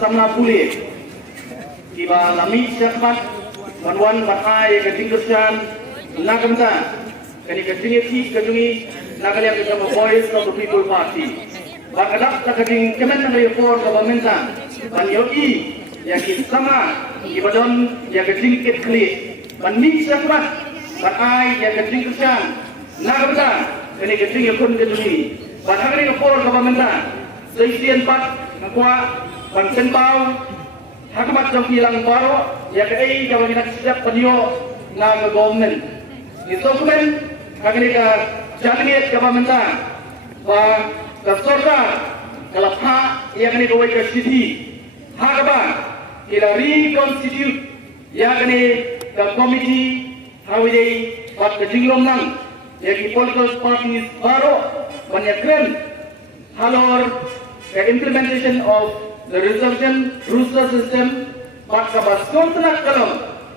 sama pulih. Iba lami syakmat manwan batai ketinggalan nakamta kani ketinggi kejungi nakalian kita voice of the people party. Bakadak takating kemen ng for government ban yogi yang sama ibadon yang ketingkit kli ban mix syakmat batai yang ketinggalan nakamta kani ketinggi pun kejungi ban hakani for government seisian pat ngakwa ban sentau hakamat jam hilang baru ya kei kalau kita siap penio na government itu dokumen kami ka jamiat government ba ka sorga kalau hak yang kini kawai ka city hak ba ila reconstitute ya kini ka committee hawidei bat ka jinglom nang ya ki political parties baru banyak keren halor ka implementation of the resolution rooster system maka baskom tenak kalom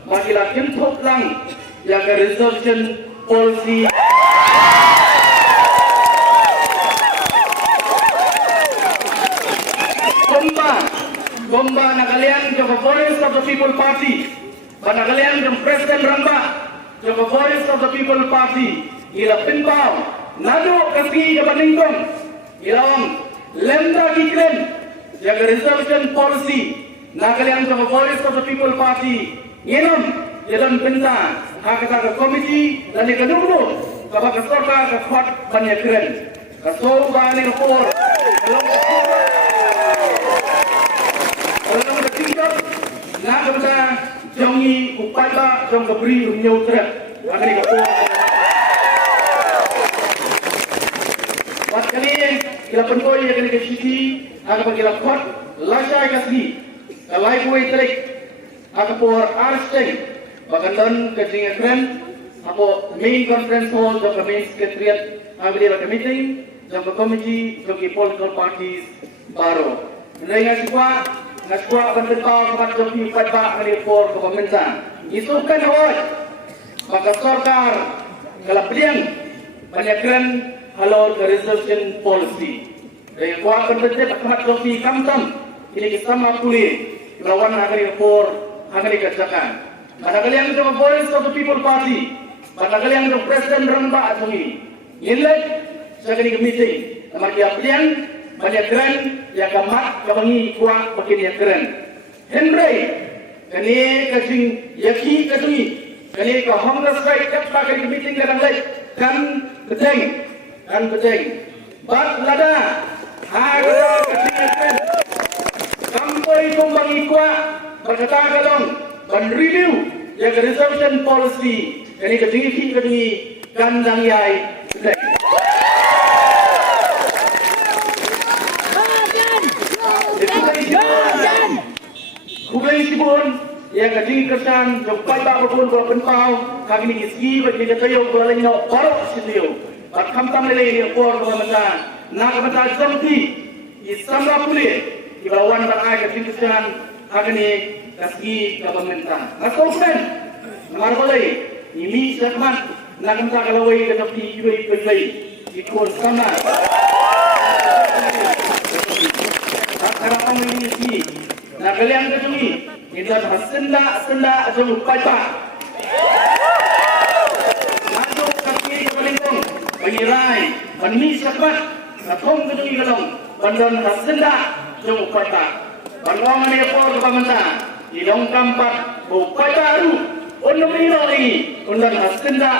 makila kentok lang yang resolution policy bomba nakalian joko voice of the people party nakalian joko president ramba joko voice of the people party ila pinpau nado kasi kabaningkong ilawang lemda kikren yang resolution policy nakalian joko voice of the people party ngenom jalan benda hakata komiti dan kedua kabak sorga ka kuat banyak keren kaso bani rapor kalau ketinggal nak benda jongi upaya jong keberi rumnyau terak akan dikapur buat kali kita penkoi akan dikasih akan kita kuat lasai kasih kalai kuai terik akan por arsteng bagandon kecing keren apa main conference hall jong main secretariat abdi ada meeting jong komiti jong political parties baru mendengar semua naswa akan tentang kepada jom pada hari for pemerintahan isukan awal maka sorkar kalau beliang banyak keren halal ke resolution policy dari kuat penting kepada jom kamtam ini sama pulih lawan hari for hari kerjakan pada kalian itu voice of the people party pada kalian itu presiden ramba atau ini nilai sekali meeting nama dia beliang banyak keren yang kamat kabangi kuat makin yang keren Henry kani kacing yaki kacungi kani ka Honda strike kapta kani meeting kadang lain kan beteng bat lada harga kacing yang keren kampoi kumbangi kuat berkata kalong ban review yang resolution policy kani kacungi kandang yai Kublai sibun yang kecil kesan jumpai bapak pun kalau pentau kami ni isi bagi kita yo kalau lain yo baru sini bat kamtam lele ni por kalau mana nak mana jamti isamla pulih ibawan barai kecil kesan kami ni kasih governmentan nasopen nomor boleh ini segmen nak kita kalau wei kita pergi wei ikut sama sekarang kami ni isi nak kalian kejungi kita senda aja lupa masuk kaki ke pelingkung pengirai penis sakmat natong kejungi kalong bandon senda jauh lupa bandong ni por pamanta ilong kampat lupa baru untuk ini undang senda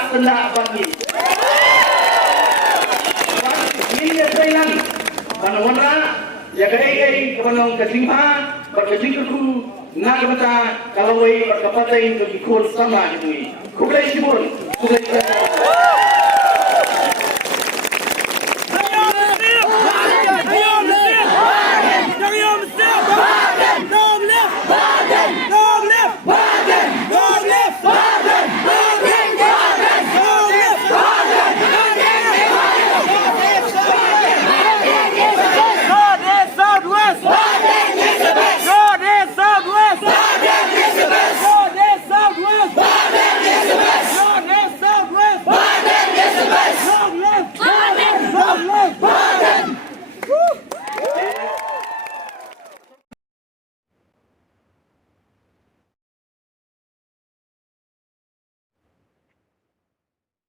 pagi ini ya sayang bandong ya gay kebanong kesimpa berkecingku nak kata kalau wei berkepatain ke ikut sama ini kublai sibun kublai